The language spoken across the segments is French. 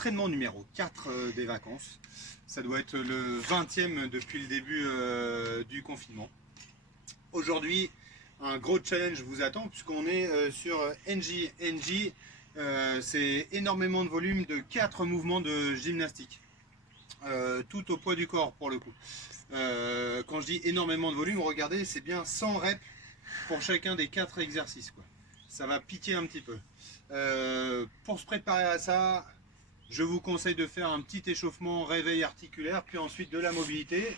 l'entraînement numéro 4 des vacances. Ça doit être le 20e depuis le début du confinement. Aujourd'hui, un gros challenge vous attend puisqu'on est sur NJ. NJ, c'est énormément de volume de 4 mouvements de gymnastique. Tout au poids du corps pour le coup. Quand je dis énormément de volume, regardez, c'est bien 100 reps pour chacun des 4 exercices, quoi. Ça va piquer un petit peu. Pour se préparer à ça, je vous conseille de faire un petit échauffement réveil articulaire, puis ensuite de la mobilité.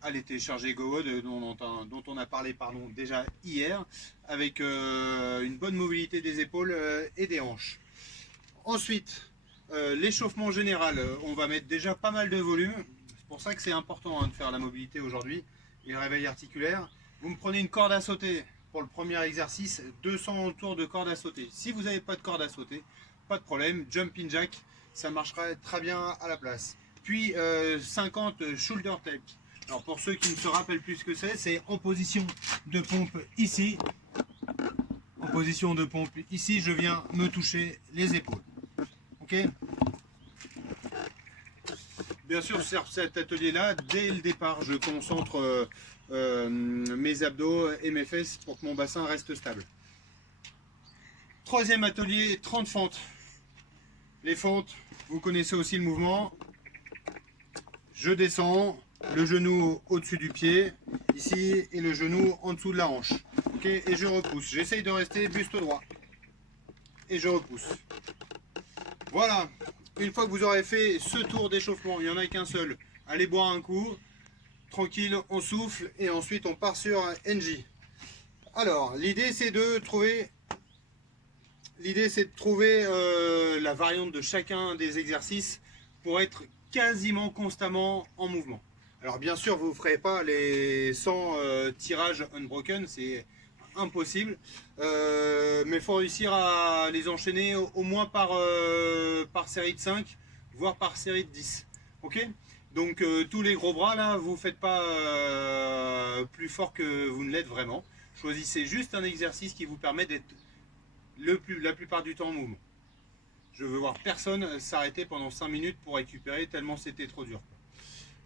Allez télécharger GoWOD dont on a parlé déjà hier, avec une bonne mobilité des épaules et des hanches. Ensuite, l'échauffement général, on va mettre déjà pas mal de volume. C'est pour ça que c'est important de faire la mobilité aujourd'hui et le réveil articulaire. Vous me prenez une corde à sauter pour le premier exercice, 200 tours de corde à sauter. Si vous n'avez pas de corde à sauter, pas de problème, jumping jack, ça marchera très bien à la place. Puis 50 shoulder tape. Alors pour ceux qui ne se rappellent plus ce que c'est en position de pompe ici. En position de pompe ici, je viens me toucher les épaules. Ok ? Bien sûr, sur cet atelier-là, dès le départ, je concentre mes abdos et mes fesses pour que mon bassin reste stable. Troisième atelier, 30 fentes. Les fentes, vous connaissez aussi le mouvement. Je descends, le genou au-dessus du pied, ici, et le genou en dessous de la hanche. Okay, et je repousse. J'essaye de rester buste droit. Et je repousse. Voilà. Une fois que vous aurez fait ce tour d'échauffement, il n'y en a qu'un seul. Allez boire un coup. Tranquille, on souffle et ensuite on part sur NJ. Alors, l'idée c'est de trouver la variante de chacun des exercices pour être quasiment constamment en mouvement. Alors bien sûr, vous ne ferez pas les 100 tirages unbroken, c'est impossible, mais il faut réussir à les enchaîner au moins par série de 5, voire par série de 10. Ok ? Donc tous les gros bras là, vous ne faites pas plus fort que vous ne l'êtes vraiment. Choisissez juste un exercice qui vous permet d'être la plupart du temps en mouvement. Je veux voir personne s'arrêter pendant 5 minutes pour récupérer tellement c'était trop dur.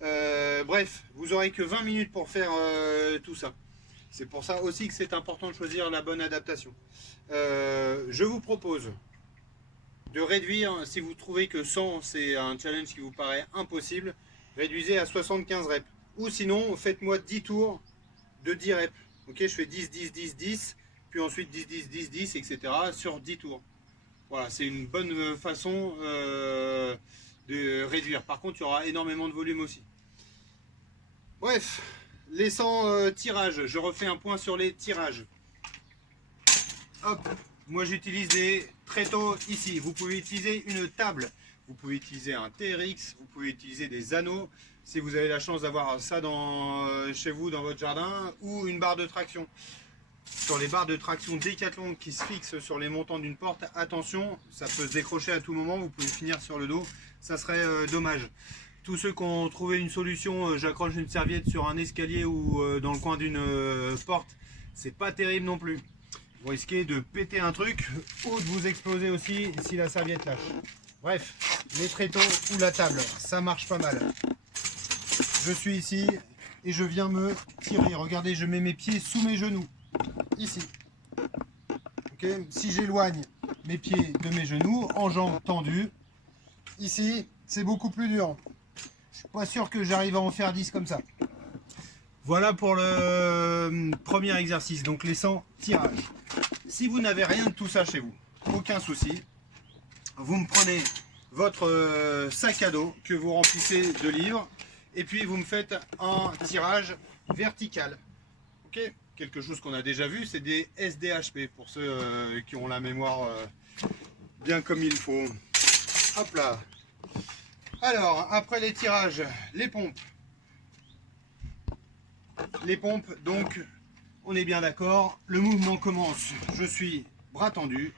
Bref, vous n'aurez que 20 minutes pour faire tout ça. C'est pour ça aussi que c'est important de choisir la bonne adaptation. Je vous propose de réduire, si vous trouvez que 100 c'est un challenge qui vous paraît impossible, réduisez à 75 reps. Ou sinon, faites-moi 10 tours de 10 reps. Ok, je fais 10, 10, 10, 10, puis ensuite 10, 10, 10, 10, etc. sur 10 tours. Voilà, c'est une bonne façon de réduire. Par contre, il y aura énormément de volume aussi. Bref, les 100 tirages, je refais un point sur les tirages. Hop, moi j'utilise des tréteaux ici. Vous pouvez utiliser une table, vous pouvez utiliser un TRX, vous pouvez utiliser des anneaux, si vous avez la chance d'avoir ça chez vous dans votre jardin, ou une barre de traction. Sur les barres de traction Decathlon qui se fixent sur les montants d'une porte, attention, ça peut se décrocher à tout moment, vous pouvez finir sur le dos, ça serait dommage. Tous ceux qui ont trouvé une solution, j'accroche une serviette sur un escalier ou dans le coin d'une porte, c'est pas terrible non plus. Vous risquez de péter un truc ou de vous exploser aussi si la serviette lâche. Bref, les tréteaux ou la table, ça marche pas mal. Je suis ici et je viens me tirer. Regardez, je mets mes pieds sous mes genoux. Ici. Okay. Si j'éloigne mes pieds de mes genoux, en jambes tendues, ici, c'est beaucoup plus dur. Je suis pas sûr que j'arrive à en faire 10 comme ça. Voilà pour le premier exercice, donc les 100 tirages. Si vous n'avez rien de tout ça chez vous, aucun souci, vous me prenez votre sac à dos que vous remplissez de livres et puis vous me faites un tirage vertical. Ok, quelque chose qu'on a déjà vu, c'est des SDHP pour ceux qui ont la mémoire bien comme il faut. Hop là. Alors, après les tirages, les pompes. Les pompes, donc, on est bien d'accord. Le mouvement commence, je suis bras tendu.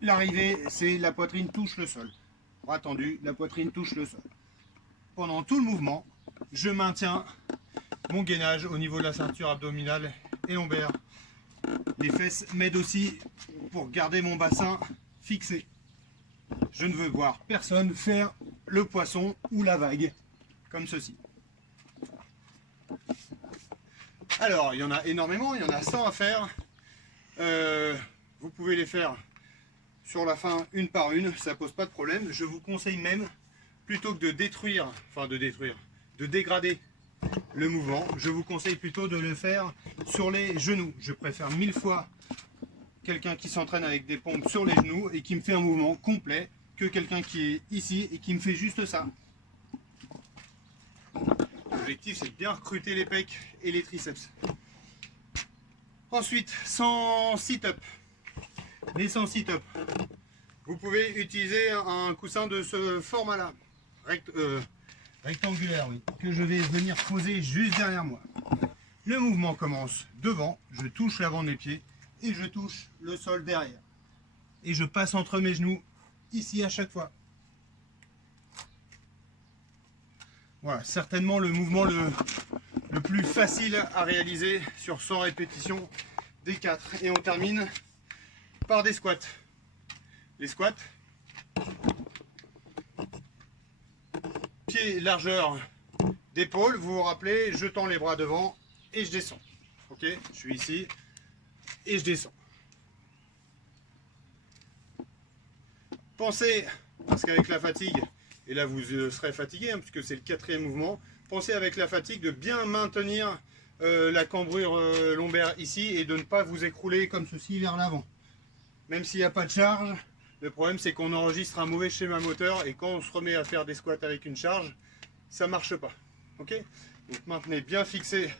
L'arrivée, c'est la poitrine touche le sol. Bras tendu, la poitrine touche le sol. Pendant tout le mouvement, je maintiens mon gainage au niveau de la ceinture abdominale et lombaire. Les fesses m'aident aussi pour garder mon bassin fixé. Je ne veux voir personne faire le poisson ou la vague, comme ceci. Alors, il y en a énormément, il y en a 100 à faire. Vous pouvez les faire sur la fin une par une, ça pose pas de problème. Je vous conseille même, plutôt que de détruire, de dégrader le mouvement, je vous conseille plutôt de le faire sur les genoux. Je préfère 1000 fois quelqu'un qui s'entraîne avec des pompes sur les genoux et qui me fait un mouvement complet que quelqu'un qui est ici et qui me fait juste ça. L'objectif, c'est de bien recruter les pecs et les triceps. Ensuite, 100 sit-up. Les 100 sit-up. Vous pouvez utiliser un coussin de ce format-là, rectangulaire, oui, que je vais venir poser juste derrière moi. Le mouvement commence devant, je touche l'avant de mes pieds et je touche le sol derrière. Et je passe entre mes genoux ici à chaque fois. Voilà, certainement le mouvement le plus facile à réaliser sur 100 répétitions des 4. Et on termine par des squats. Les squats, pied largeur d'épaule, vous vous rappelez, je tends les bras devant et je descends. Ok, je suis ici et je descends. Pensez, parce qu'avec la fatigue, et là vous serez fatigué, hein, puisque c'est le 4e mouvement, pensez avec la fatigue de bien maintenir la cambrure lombaire ici et de ne pas vous écrouler comme ceci vers l'avant. Même s'il n'y a pas de charge, le problème c'est qu'on enregistre un mauvais schéma moteur et quand on se remet à faire des squats avec une charge, ça marche pas. Ok, donc maintenez bien fixé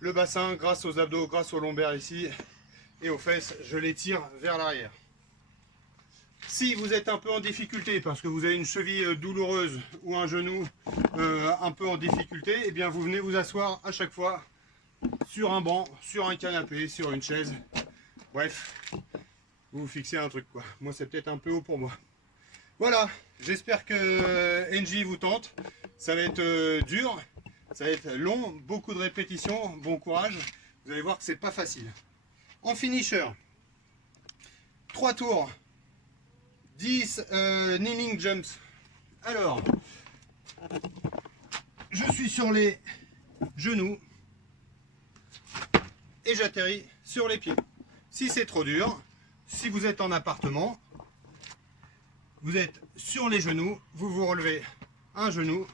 le bassin grâce aux abdos, grâce aux lombaires ici et aux fesses, je les tire vers l'arrière. Si vous êtes un peu en difficulté parce que vous avez une cheville douloureuse ou un genou un peu en difficulté, et bien vous venez vous asseoir à chaque fois sur un banc, sur un canapé, sur une chaise. Bref, vous fixez un truc quoi. Moi c'est peut-être un peu haut pour moi. Voilà, j'espère que NJ vous tente. Ça va être dur, ça va être long, beaucoup de répétitions, bon courage. Vous allez voir que c'est pas facile. En finisher, 3 tours. 10 kneeling jumps. Alors, je suis sur les genoux et j'atterris sur les pieds. Si c'est trop dur, si vous êtes en appartement, vous êtes sur les genoux, vous vous relevez un genou,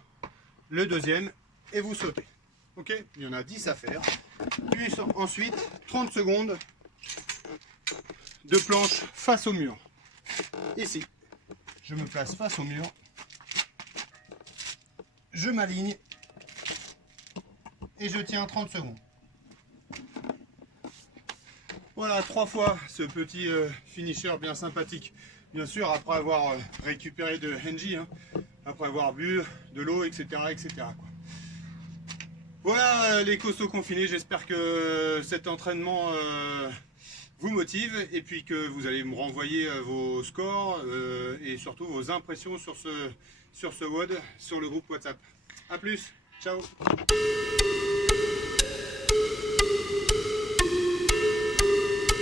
le deuxième et vous sautez. Ok, il y en a 10 à faire. Puis ensuite, 30 secondes de planche face au mur. Ici, je me place face au mur, je m'aligne et je tiens 30 secondes. Voilà, 3 fois ce petit finisher bien sympathique. Bien sûr, après avoir récupéré de NJ, hein, après avoir bu de l'eau, etc. etc. quoi. Voilà les costauds confinés, j'espère que cet entraînement vous motive et puis que vous allez me renvoyer vos scores et surtout vos impressions sur ce WOD sur le groupe WhatsApp. A plus, ciao.